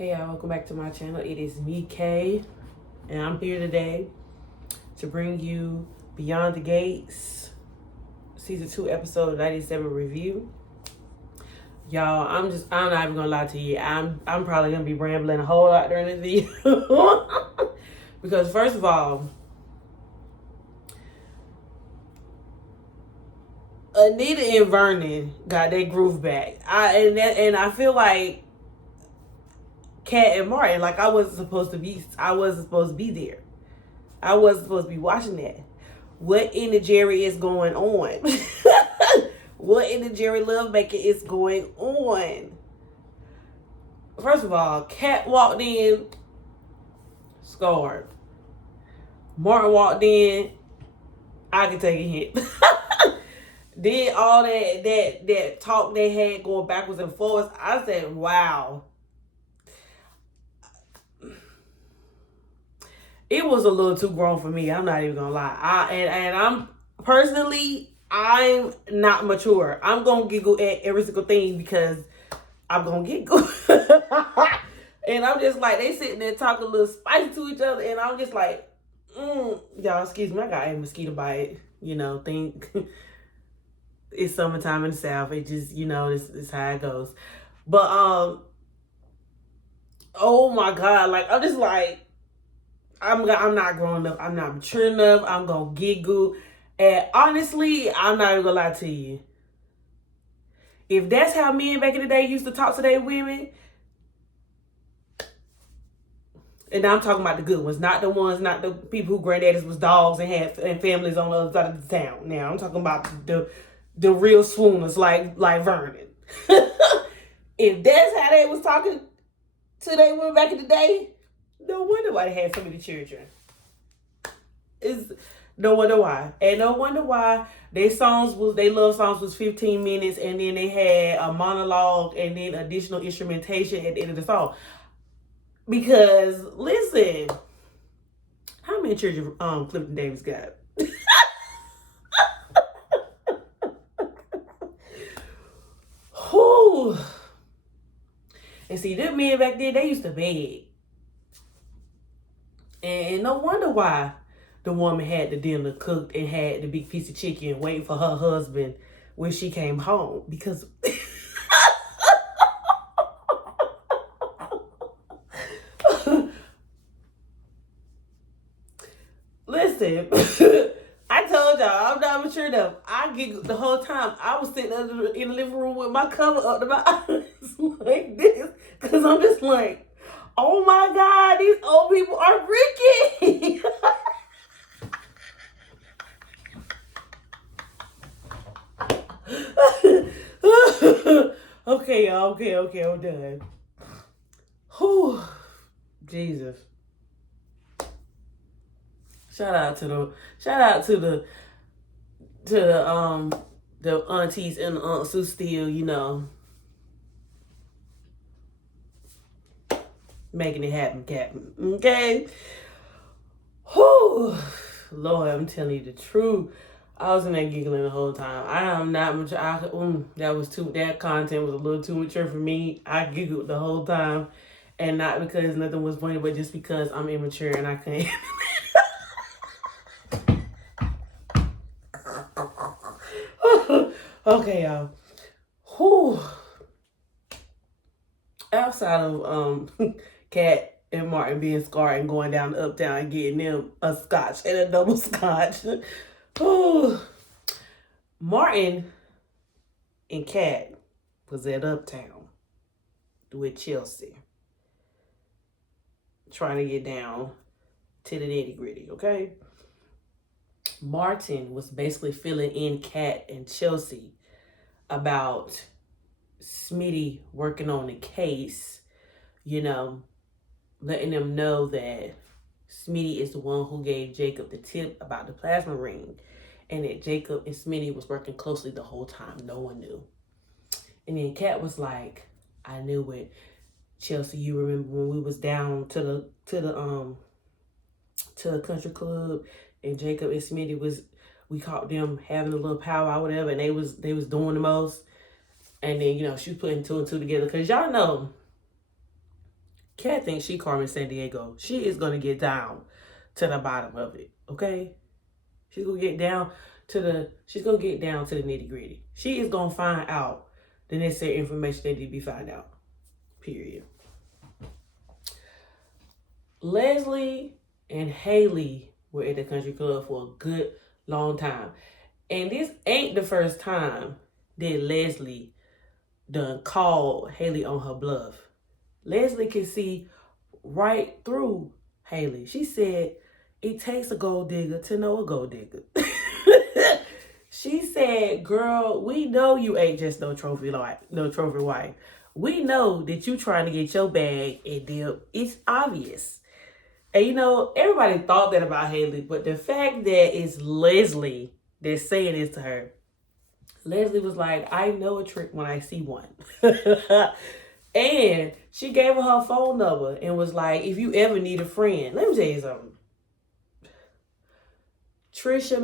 Hey y'all, welcome back to my channel. It is me, Kay, and I'm here today to bring you Beyond the Gates Season 2 episode 97 review. Y'all, I'm not even gonna lie to you. I'm probably gonna be rambling a whole lot during this video. Because first of all, Anita and Vernon got their groove back. I feel like Kat and Martin, like I wasn't supposed to be there. I wasn't supposed to be watching that. What in the Jerry is going on? What in the Jerry lovemaking is going on? First of all, Kat walked in scarred. Martin walked in, I can take a hint. Did all that talk they had going backwards and forwards. I said, wow. It was a little too grown for me. I'm not even gonna lie. I'm not mature. I'm gonna giggle at every single thing because I'm gonna giggle. And I'm just like, they sitting there talking a little spicy to each other, and I'm just like, y'all, excuse me, I got a mosquito bite. Think it's summertime in the South. It just, this is how it goes. But oh my God, like I'm just like, I'm not growing up. I'm not mature enough. I'm gonna giggle. And honestly, I'm not even gonna lie to you. If that's how men back in the day used to talk to their women, and I'm talking about the good ones, not the people who granddaddies was dogs and had families on the other side of the town. Now I'm talking about the real swooners like Vernon. If that's how they was talking to their women back in the day, no wonder why they had so many children. No wonder why. And no wonder why their love songs was 15 minutes, and then they had a monologue and then additional instrumentation at the end of the song. Because listen, how many children Clifton Davis got? Whew. And see, them men back then, they used to beg. And no wonder why the woman had the dinner cooked and had the big piece of chicken waiting for her husband when she came home. Because listen, I told y'all I'm not mature enough. I giggled the whole time. I was sitting in the living room with my cover up to my eyes like this, because I'm just like, oh my God, these old people are freaky. Okay, y'all. Okay, I'm done. Whew. Jesus. Shout out to the aunties and the aunts who still, making it happen, Captain. Okay? Whew. Lord, I'm telling you the truth. I was in there giggling the whole time. I am not mature. That content was a little too mature for me. I giggled the whole time. And not because nothing was funny, but just because I'm immature and I can't. Okay, y'all. Whew. Outside of Kat and Martin being scarred and going down to Uptown and getting them a scotch and a double scotch. Martin and Kat was at Uptown with Chelsea, trying to get down to the nitty gritty, okay? Martin was basically filling in Kat and Chelsea about Smitty working on the case, letting them know that Smitty is the one who gave Jacob the tip about the plasma ring, and that Jacob and Smitty was working closely the whole time. No one knew. And then Kat was like, I knew it. Chelsea, you remember when we was down to the country club, and Jacob and Smitty we caught them having a little powwow, whatever, and they was doing the most. And then, she was putting two and two together. Because y'all know Kat thinks she Carmen Sandiego. She is going to get down to the bottom of it, okay? She's going to get down to the nitty gritty. She is going to find out the necessary information that need to be found out. Period. Leslie and Haley were at the country club for a good long time. And this ain't the first time that Leslie done called Haley on her bluff. Leslie can see right through Haley. She said, it takes a gold digger to know a gold digger. She said, girl, we know you ain't just no trophy wife. We know that you trying to get your bag and dip. It's obvious. And you know, everybody thought that about Haley, but the fact that it's Leslie that's saying this to her, Leslie was like, I know a trick when I see one. And she gave her phone number and was like, if you ever need a friend, let me tell you something. Trisha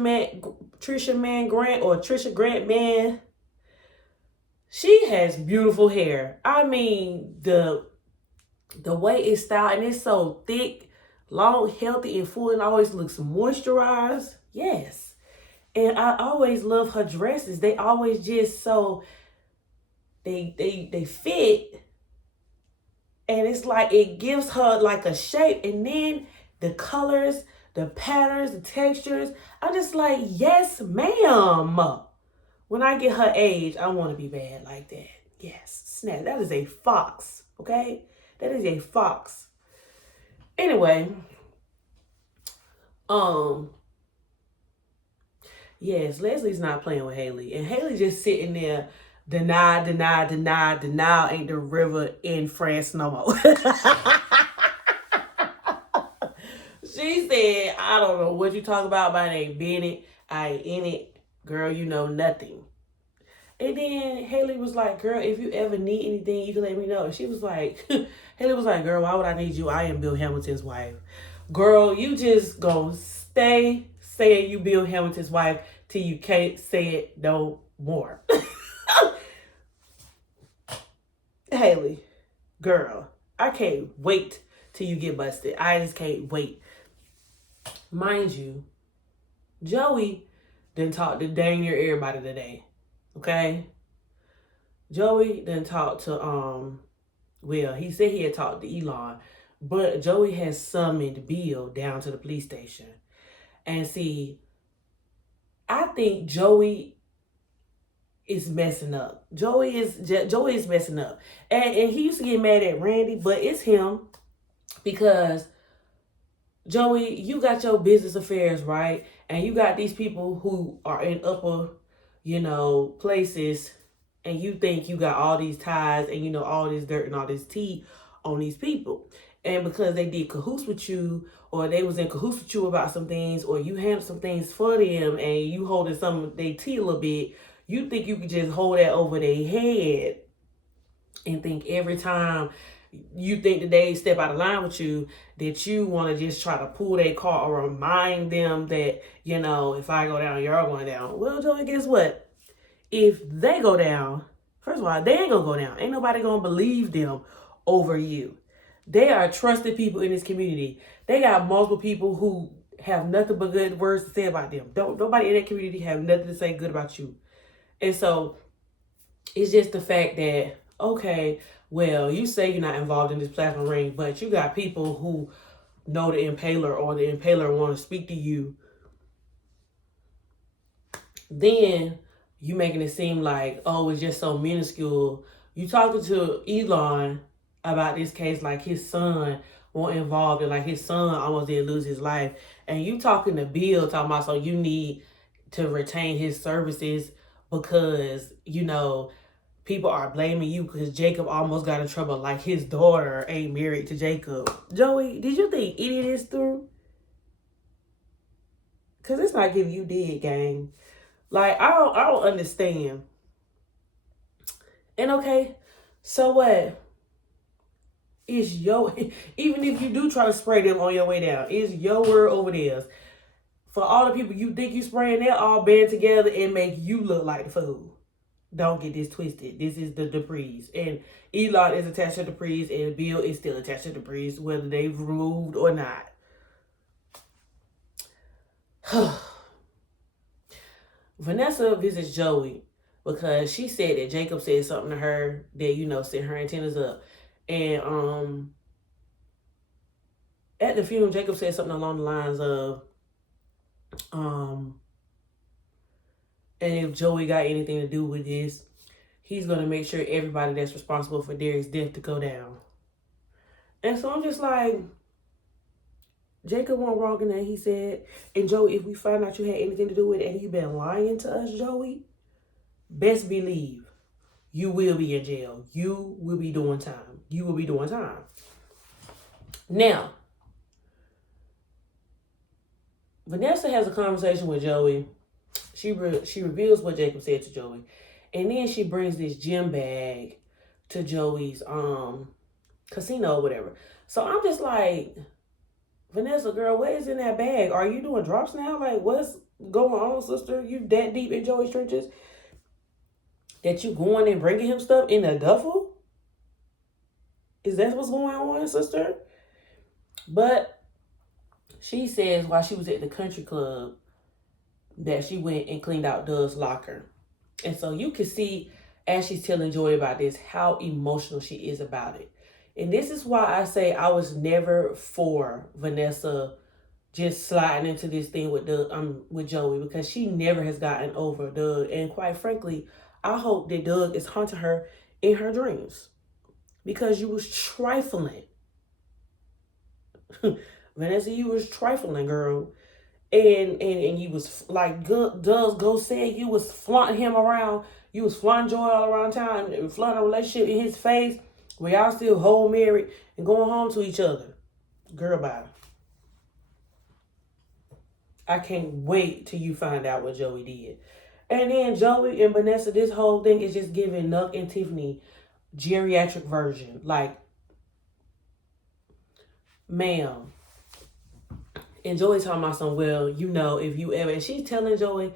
Grant, man, she has beautiful hair. I mean, the way it's styled, and it's so thick, long, healthy, and full, and always looks moisturized. Yes. And I always love her dresses. They always just so, they fit. And it's like, it gives her like a shape. And then the colors, the patterns, the textures. I'm just like, yes, ma'am. When I get her age, I want to be bad like that. Yes, snap. That is a fox, okay? That is a fox. Anyway, yes, Leslie's not playing with Haley. And Haley just sitting there, deny ain't the river in France no more. She said, I don't know what you talk about. My name Bennett. I ain't in it. Girl, you know nothing. And then Haley was like, girl, if you ever need anything, you can let me know. And she was like, Haley was like, girl, why would I need you? I am Bill Hamilton's wife. Girl, you just gonna stay saying you Bill Hamilton's wife till you can't say it no more. Haley, girl, I can't wait till you get busted. I just can't wait. Mind you, Joey done talked to dang near everybody today. Okay? Joey done talked to, well, he said he had talked to Elon, but Joey has summoned Bill down to the police station. And see, I think Joey is messing up. Joey is messing up. And he used to get mad at Randy, but it's him because Joey, you got your business affairs, right? And you got these people who are in upper, places, and you think you got all these ties and, all this dirt and all this tea on these people. And because they did cahoots with you, or they was in cahoots with you about some things, or you handled some things for them and you holding some of their tea a little bit, you think you could just hold that over their head and think every time you think that they step out of line with you, that you want to just try to pull their car or remind them that, if I go down, you're going down. Well, Joey, guess what? If they go down, first of all, they ain't going to go down. Ain't nobody going to believe them over you. They are trusted people in this community. They got multiple people who have nothing but good words to say about them. Nobody in that community have nothing to say good about you. And so it's just the fact that, okay, well, you say you're not involved in this platinum ring, but you got people who know the impaler or the impaler want to speak to you. Then you making it seem like, oh, it's just so minuscule. You talking to Elon about this case like his son wasn't involved and like his son almost did lose his life. And you talking to Bill talking about so you need to retain his services because, people are blaming you because Jacob almost got in trouble like his daughter ain't married to Jacob. Joey, did you think any of this through? Because it's not giving you dead, gang. Like, I don't understand. And okay, so what? It's even if you do try to spray them on your way down, it's your word over theirs. For all the people you think you spraying, they'll all band together and make you look like the fool. Don't get this twisted. This is the Dupprees. And Elon is attached to the Dupprees, and Bill is still attached to the Dupprees, whether they've removed or not. Vanessa visits Joey because she said that Jacob said something to her that, sent her antennas up. And at the funeral, Jacob said something along the lines of, and if Joey got anything to do with this, he's going to make sure everybody that's responsible for Derek's death to go down. And so I'm just like, Jacob wasn't wrong in that, he said. And Joey, if we find out you had anything to do with it and you've been lying to us, Joey, best believe you will be in jail. You will be doing time. You will be doing time. Now, Vanessa has a conversation with Joey. She reveals what Jacob said to Joey. And then she brings this gym bag to Joey's casino or whatever. So I'm just like, Vanessa, girl, what is in that bag? Are you doing drops now? Like, what's going on, sister? You that deep in Joey's trenches that you going and bringing him stuff in a duffel? Is that what's going on, sister? But she says while she was at the country club that she went and cleaned out Doug's locker. And so you can see as she's telling Joey about this, how emotional she is about it. And this is why I say I was never for Vanessa just sliding into this thing with Doug, with Joey, because she never has gotten over Doug. And quite frankly, I hope that Doug is haunting her in her dreams, because you was trifling. Vanessa, you was trifling, girl. And you was like Doug go said, you was flaunting him around. You was flaunting Joy all around town and flaunting a relationship in his face where y'all still whole married and going home to each other. Girl, bye. I can't wait till you find out what Joey did. And then Joey and Vanessa, this whole thing is just giving Nuck and Tiffany geriatric version. Like, ma'am. And Joey talking about some, well, if you ever, and she's telling Joey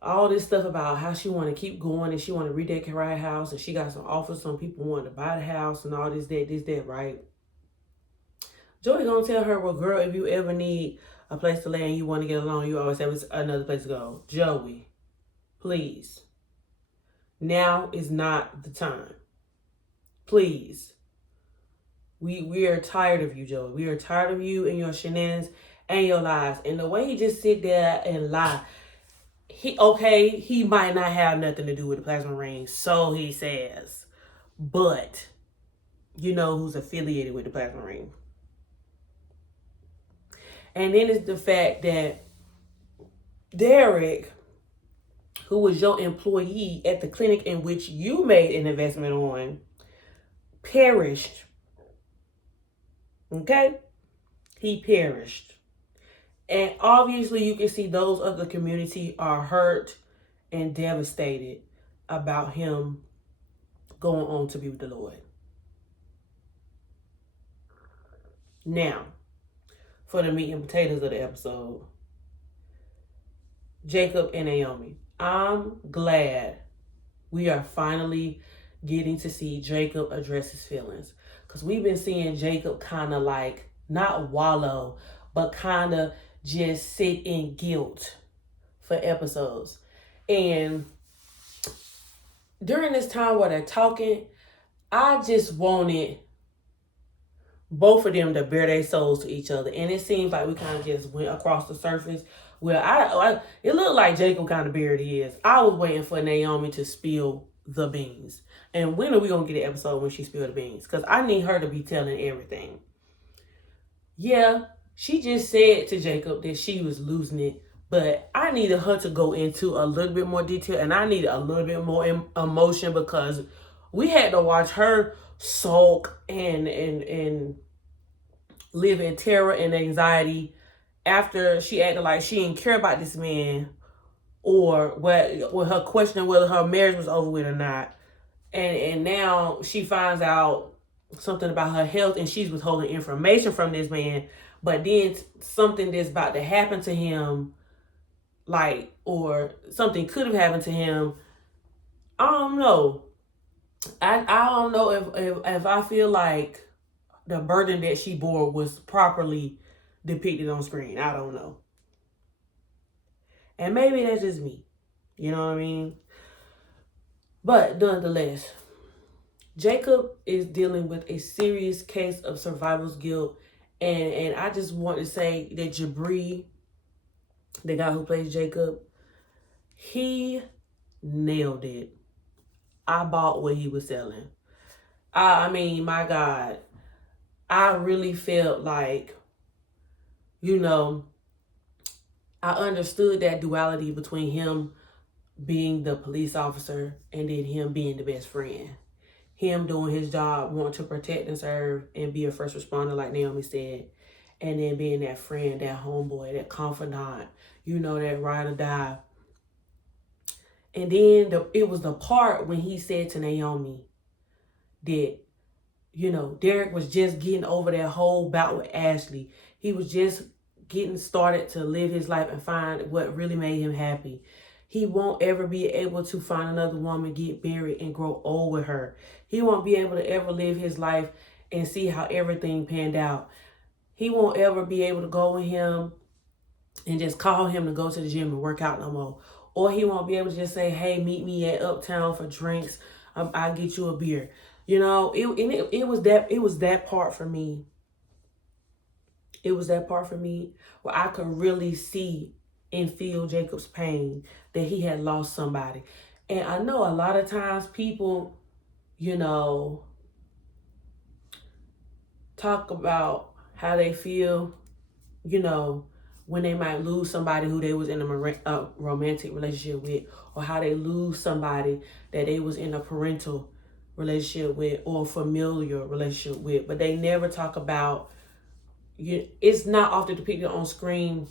all this stuff about how she want to keep going and she want to redecorate her house and she got some offers, some people want to buy the house and all this, that, right? Joey gonna tell her, well, girl, if you ever need a place to lay and you want to get along, you always have another place to go. Joey, please. Now is not the time. Please. We are tired of you, Joey. We are tired of you and your shenanigans and your lies. And the way he just sit there and lie. He might not have nothing to do with the plasma ring, so he says. But you know who's affiliated with the plasma ring. And then it's the fact that Derek, who was your employee at the clinic in which you made an investment on, perished. Okay? He perished. And obviously you can see those of the community are hurt and devastated about him going on to be with the Lord. Now, for the meat and potatoes of the episode, Jacob and Naomi. I'm glad we are finally getting to see Jacob address his feelings. Because we've been seeing Jacob kind of like, not wallow, but kind of just sit in guilt for episodes. And during this time where they're talking, I just wanted both of them to bare their souls to each other. And it seems like we kind of just went across the surface. Well, it looked like Jacob kind of buried his. I was waiting for Naomi to spill the beans. And when are we going to get an episode when she spilled the beans? Because I need her to be telling everything. Yeah, she just said to Jacob that she was losing it. But I needed her to go into a little bit more detail. And I needed a little bit more emotion, because we had to watch her sulk and live in terror and anxiety after she acted like she didn't care about this man, or with her questioning whether her marriage was over with or not. And now she finds out something about her health and she's withholding information from this man. But then something that's about to happen to him, or something could have happened to him, I don't know. I don't know if I feel like the burden that she bore was properly depicted on screen. I don't know. And maybe that's just me. You know what I mean? But nonetheless, Jacob is dealing with a serious case of survivor's guilt. And I just want to say that Jabri, the guy who plays Jacob, he nailed it. I bought what he was selling. I mean, my God, I really felt like, you know, I understood that duality between him being the police officer and then him being the best friend. Him doing his job, wanting to protect and serve and be a first responder, like Naomi said. And then being that friend, that homeboy, that confidant, you know, that ride or die. And then it was the part when he said to Naomi that, you know, Derek was just getting over that whole bout with Ashley. He was just getting started to live his life and find what really made him happy. He won't ever be able to find another woman, get married, and grow old with her. He won't be able to ever live his life and see how everything panned out. He won't ever be able to go with him and just call him to go to the gym and work out no more. Or he won't be able to just say, hey, meet me at Uptown for drinks. I'll get you a beer. You know, it was that part for me. It was that part for me where I could really see and feel Jacob's pain that he had lost somebody. And I know a lot of times people, you know, talk about how they feel, you know, when they might lose somebody who they was in a romantic relationship with, or how they lose somebody that they was in a parental relationship with or a familiar relationship with. But they never talk about, it's not often depicted on screen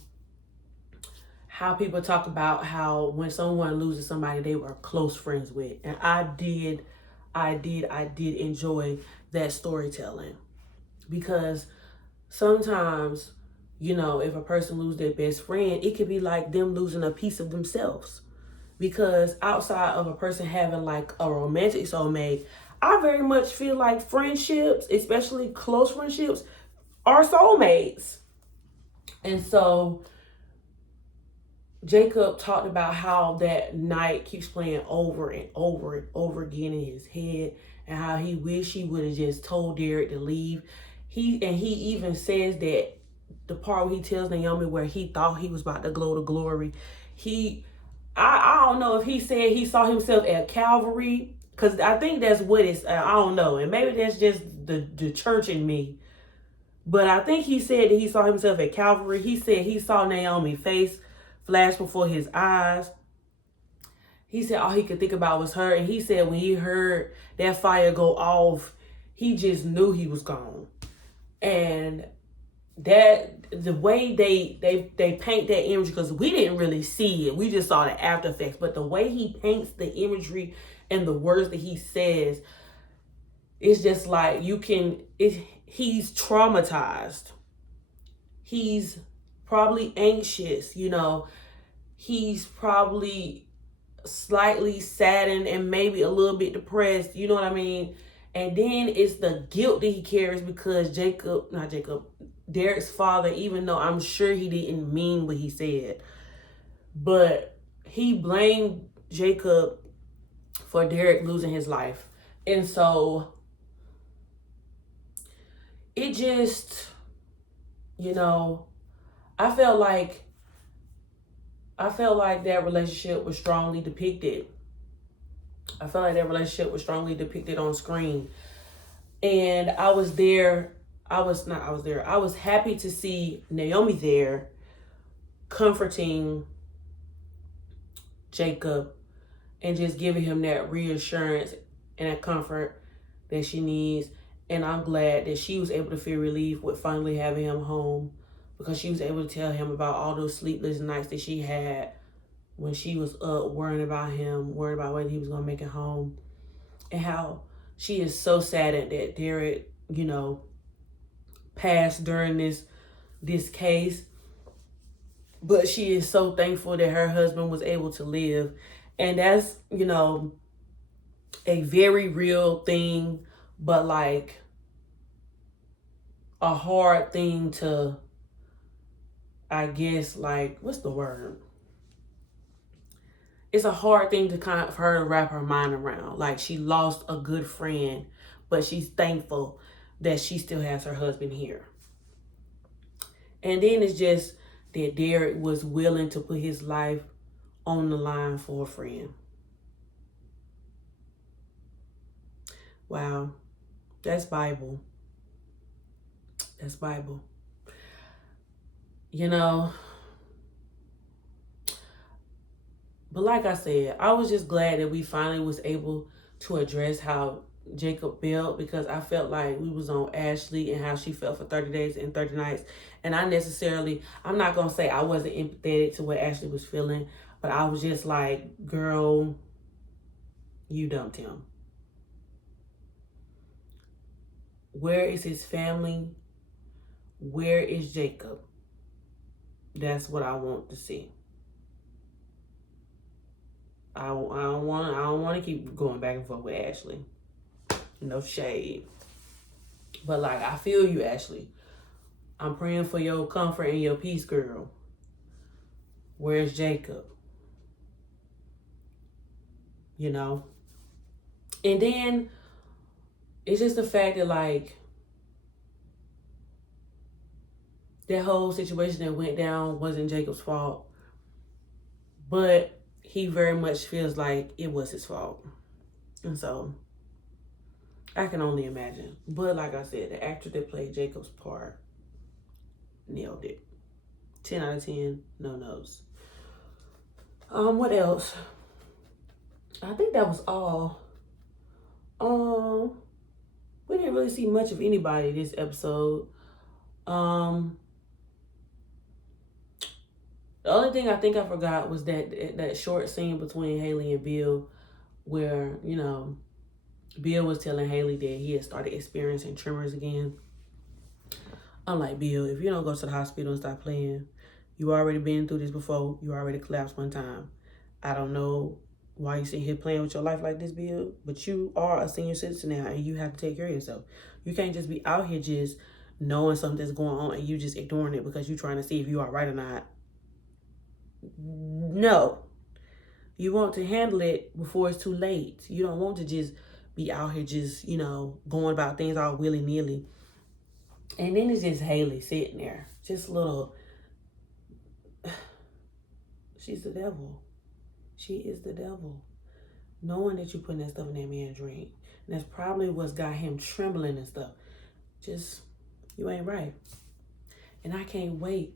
how people talk about how when someone loses somebody they were close friends with. And I did enjoy that storytelling, because sometimes, you know, if a person loses their best friend, it could be like them losing a piece of themselves. Because outside of a person having like a romantic soulmate, I very much feel like friendships, especially close friendships, are soulmates. And so Jacob talked about how that night keeps playing over and over and over again in his head, and how he wished he would have just told Derek to leave. He even says that the part where he tells Naomi where he thought he was about to go to glory. I don't know if he said he saw himself at Calvary, because I think that's what it's, I don't know. And maybe that's just the church in me. But I think he said that he saw himself at Calvary. He said he saw Naomi's face flash before his eyes. He said all he could think about was her. And he said when he heard that fire go off, he just knew he was gone. And that the way they paint that image, because we didn't really see it, we just saw the after effects, but the way he paints the imagery and the words that he says, it's just like he's traumatized. He's probably anxious, you know. He's probably slightly saddened and maybe a little bit depressed, you know what I mean? And then it's the guilt that he carries because Derek's father, even though I'm sure he didn't mean what he said, but he blamed Jacob for Derek losing his life. And so it just, you know, I felt like that relationship was strongly depicted. I felt like that relationship was strongly depicted on screen. And I was happy to see Naomi there comforting Jacob and just giving him that reassurance and that comfort that she needs. And I'm glad that she was able to feel relief with finally having him home, because she was able to tell him about all those sleepless nights that she had when she was up worrying about him, worried about whether he was going to make it home, and how she is so saddened that Derek, you know, passed during this case. But she is so thankful that her husband was able to live. And that's, you know, a very real thing, but like a hard thing to, I guess, like, what's the word? It's a hard thing to kind of for her to wrap her mind around. Like, she lost a good friend, but she's thankful that she still has her husband here. And then it's just that Derek was willing to put his life on the line for a friend. Wow. That's Bible. That's Bible. You know, but like I said, I was just glad that we finally was able to address how Jacob felt, because I felt like we was on Ashley and how she felt for 30 days and 30 nights. And I'm not going to say I wasn't empathetic to what Ashley was feeling, but I was just like, girl, you dumped him. Where is his family? Where is Jacob? That's what I want to see. I don't want to keep going back and forth with Ashley. No shade. But like, I feel you, Ashley. I'm praying for your comfort and your peace, girl. Where's Jacob? You know? And then it's just the fact that, like, that whole situation that went down wasn't Jacob's fault. But he very much feels like it was his fault. And so, I can only imagine. But like I said, the actor that played Jacob's part nailed it. 10 out of 10, no no's. What else? I think that was all. We didn't really see much of anybody this episode. The only thing I think I forgot was that short scene between Haley and Bill, where, you know, Bill was telling Haley that he had started experiencing tremors again. I'm like, Bill, if you don't go to the hospital and stop playing, you already been through this before. You already collapsed one time. I don't know why you sitting here playing with your life like this, Bill, but you are a senior citizen now and you have to take care of yourself. You can't just be out here just knowing something's going on and you just ignoring it because you're trying to see if you are right or not. No. You want to handle it before it's too late. You don't want to just be out here just, you know, going about things all willy-nilly. And then it's just Haley sitting there. Just little. She's the devil. She is the devil. Knowing that you're putting that stuff in that man's drink. And that's probably what's got him trembling and stuff. Just, you ain't right. And I can't wait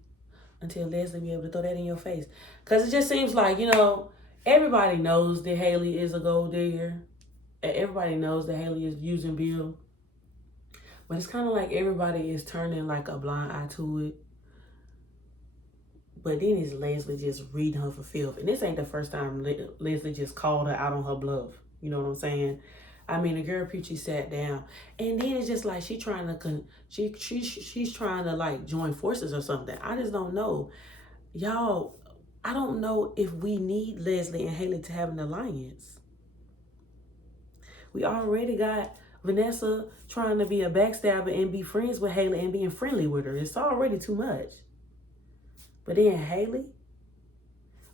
until Leslie be able to throw that in your face. Because it just seems like, you know, everybody knows that Haley is a gold digger. Everybody knows that Haley is using Bill. But it's kind of like everybody is turning like a blind eye to it. But then it's Leslie just reading her for filth. And this ain't the first time Leslie just called her out on her bluff. You know what I'm saying? I mean, the girl Peachy sat down. And then it's just like she's trying to like join forces or something. I just don't know. Y'all, I don't know if we need Leslie and Haley to have an alliance. We already got Vanessa trying to be a backstabber and be friends with Haley and being friendly with her. It's already too much. But then Haley,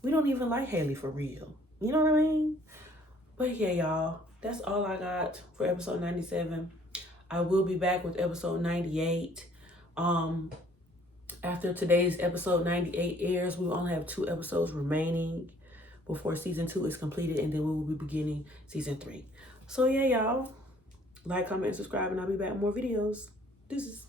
we don't even like Haley for real. You know what I mean? But yeah, y'all, that's all I got for episode 97. I will be back with episode 98. After today's episode 98 airs, we will only have 2 episodes remaining before season 2 is completed, and then we will be beginning season 3. So yeah, y'all, like, comment, and subscribe, and I'll be back with more videos. Deuces.